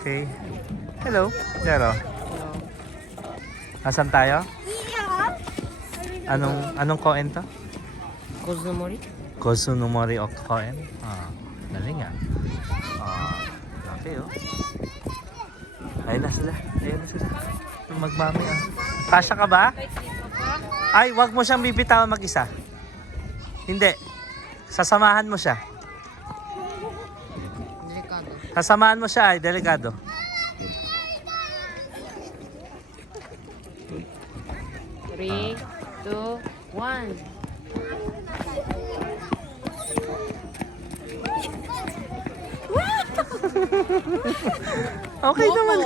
Okay. Hello. Jero. Asan tayo? Anong koen to? Kozunomori? Kozunomori o koen? Galing ah. Okay oh. Ayun na sila. Magmami ah. Kasya ka ba? Ay, wag mo siyang bibitawan mag-isa. Hindi. Sasamahan mo siya. Delikado. Sasamahan mo siya ay delikado. Three, two, one. Okay naman.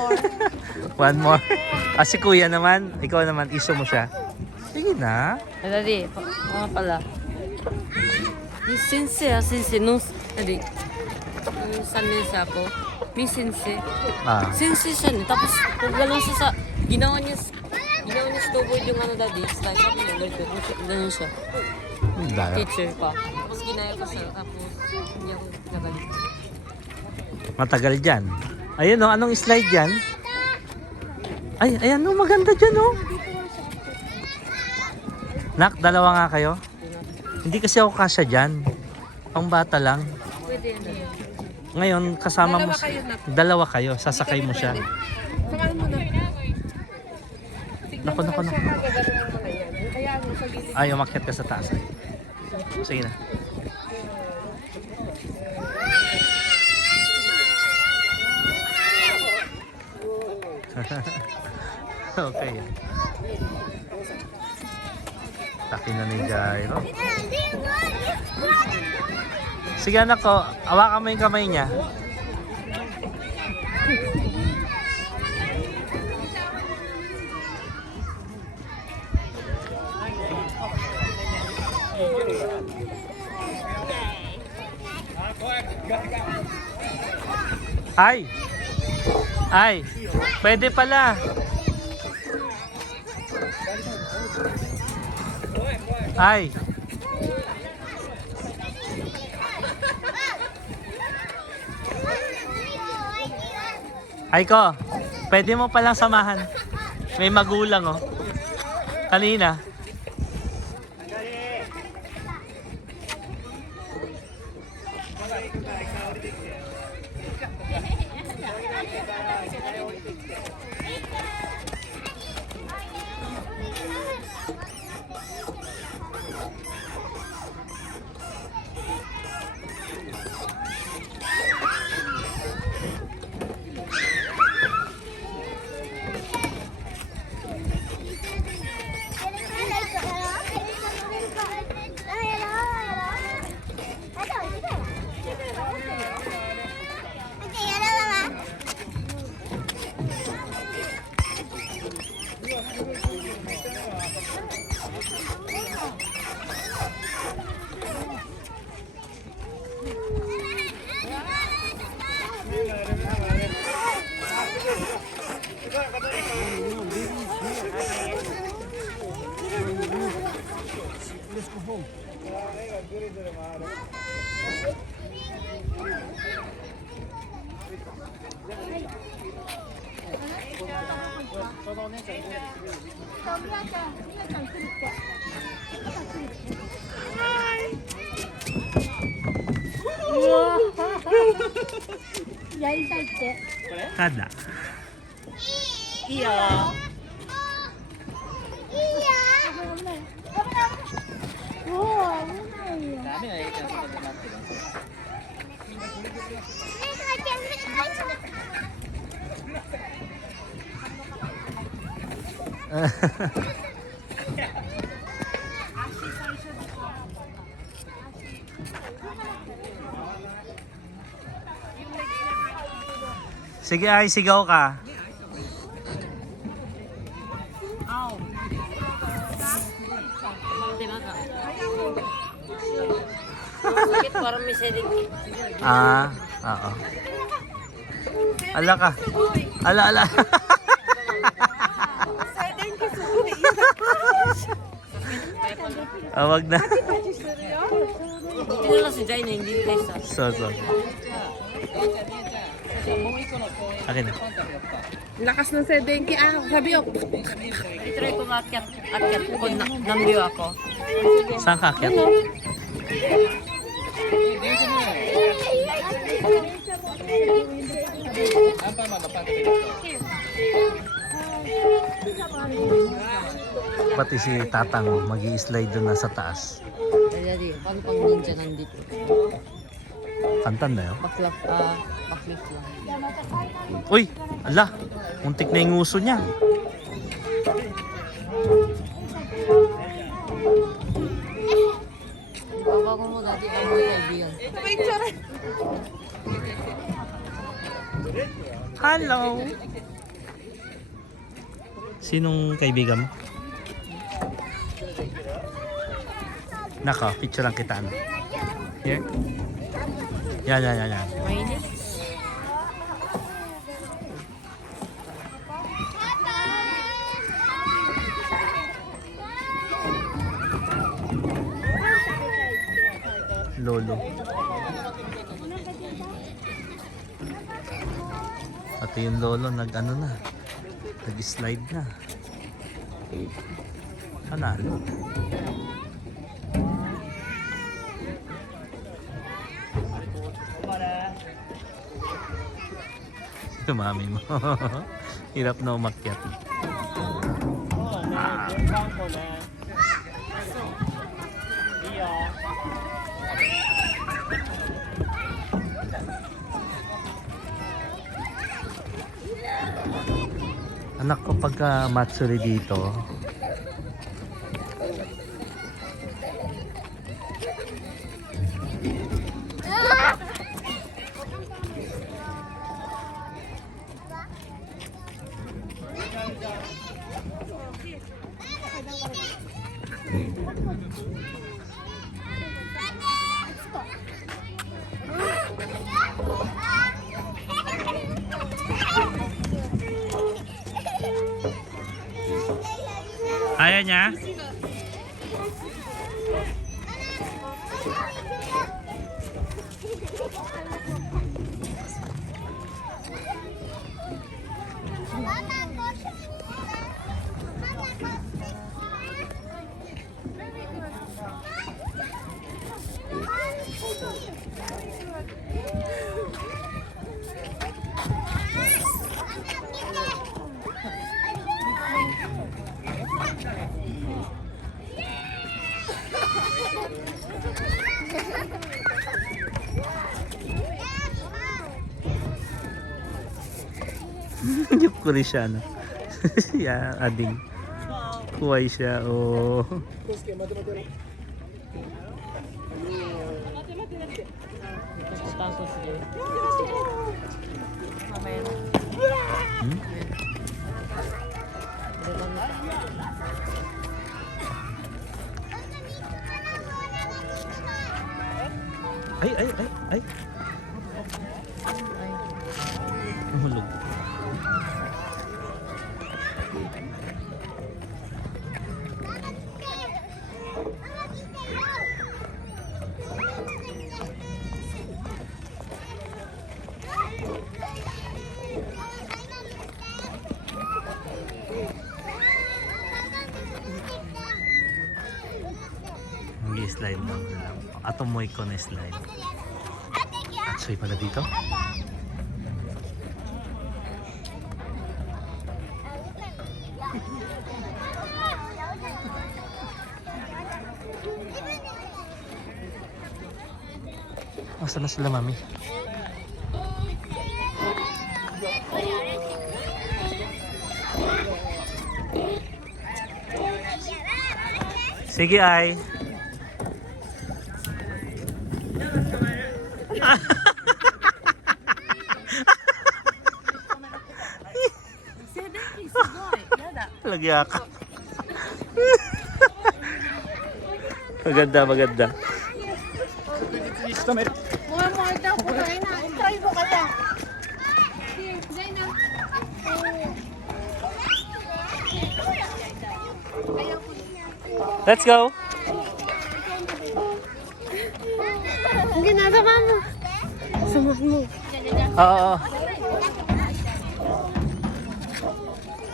One more. Si kuya naman, ikaw naman, iso mo siya. Sige na. Daddy, mga pala. Yung sensei, nung, daddy, yung sanesa po, may sensei. Sensei siya niya, tapos kung gano'n siya sa, ginawa niya snowboard yung ano daddy, slide, sabi niya, gano'n siya. Teacher pa. Tapos ginaya ko siya, tapos hindi ako nagalit. Matagal dyan. Ayun o, anong slide dyan? Ay, ayan o, maganda dyan o. Nak, dalawa nga kayo? Hindi kasi ako kasya dyan. Pang bata lang. Pwede yan. Ngayon, kasama mo. Dalawa kayo, sasakay mo siya. Samahan mo na. Naku. Ay, umakyat ka sa taas. Sige na. Okay. Laki na ni Jairo. Sige anak ko, hawakan mo yung kamay niya. Ay, pwede pala. Ay. Ay ko, pwede mo palang samahan. May magulang oh. Kanina. Kada. Sige ay, sigaw ka. Sakit parang may sering. Oo. Ala ka. Ala. Wag na. Hindi na lang si Jai na hindi tayo sa. So. じゃあもう一個の公園 Akin na. Lakas ng sedengki. Sabi ko. I-try ko akyat ko ng view ako. Saan ka akyat? Pati si Tatang mag-i-slide doon na sa taas. Kaya di, paano pang ninja nandito? Kantan na yun. Baklap lang. Uy! Ala! Muntik na yung uso niya. Baba ko mo dati ang mga kaibigan. Hello! Sinong kaibigan mo? Nako, picture lang kita. Ano? Here? Yan. Mainit? Lolo. Pati yung lolo nag-slide na. Panalo. Ito mami mo. Hirap na umakyat. Anak ko pagka matsuri dito, ayaw niya? Yup ko rin siya, no? Yeah, ading. Kuway siya, oh. Tapos din. Mamaya na. Hmm? Ay. Humulog. Mag-i-slide lang. Atomoy ko na slide. Atsoy pala dito. Asa na sila, mami? Sige, ay. Lagi ako. Maganda. Mga daw ko tayo na. Try mo kaya. Let's go. Hindi na, sama mo. Sama mo. Oo.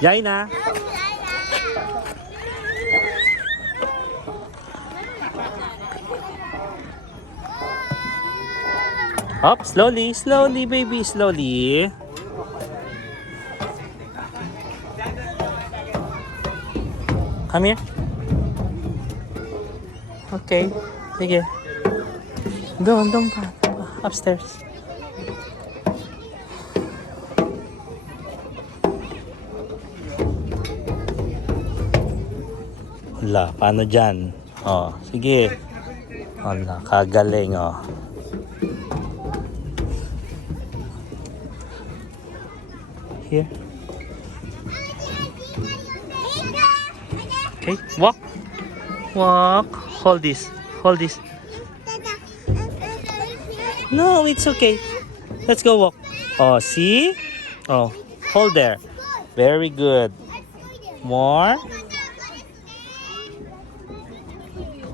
Jaina. Up, slowly, slowly, baby, slowly. Come here. Okay, sige. Doon pa. Upstairs. Wala, paano dyan? Oh, sige. Wala, kagaling, oh. Here. Okay, walk. Walk. Hold this. Hold this. No, it's okay. Let's go walk. Oh, see? Oh, hold there. Very good. More.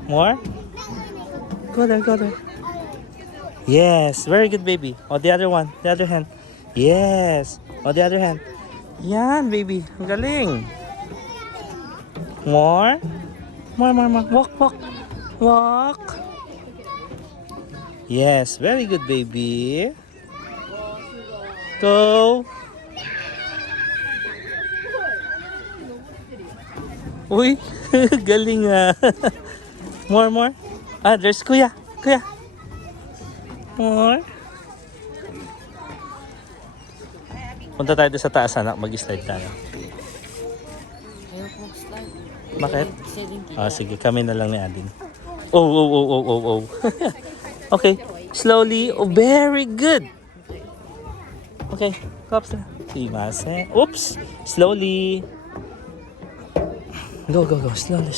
More. Go there, go there. Yes, very good, baby. Oh, the other one. The other hand. Yes. Oh, the other hand. Yan, baby. Ang galing. More. More. Walk, walk. Walk. Yes, very good, baby. Go. Uy, galing ah. More. Ah, there's Kuya. More. Punta tayo doon sa taas, anak. Mag-slide tayo. Ayaw ko mag-slide. Bakit? Sedengki. Ah, sige, kami na lang ni Adin. Oh. Okay, slowly. Oh, very good. Okay, go upstairs. Sumimasen. Oops, slowly. Go. Slowly.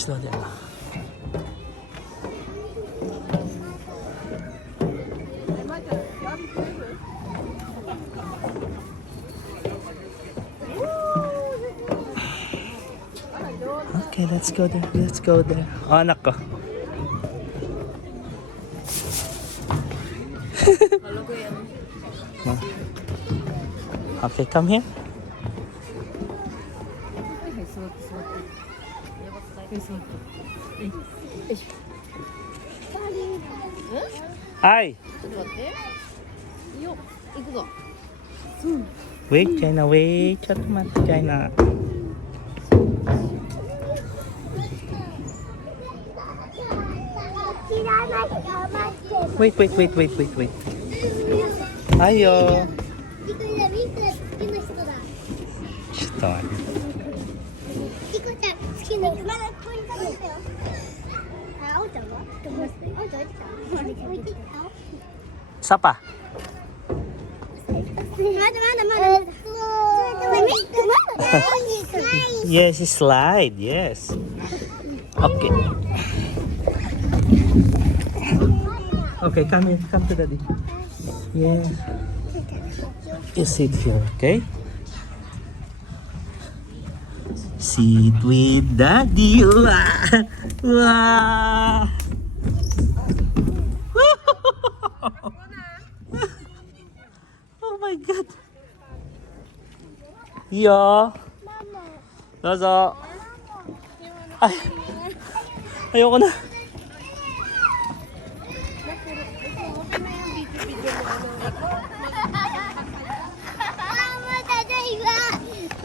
Okay, let's go there. Oh, anak ko. Alam ko yan. Okay, come here. Hi. Wait, China, wait. China. Wait. Ayo. Stop. Sapa? Yes, slide. Yes. Okay. Okay, come here. Come to daddy. Yeah. You sit here, okay? Sit with daddy. Wow. Oh my God. Yo. Dozo. Ay. Ayoko na.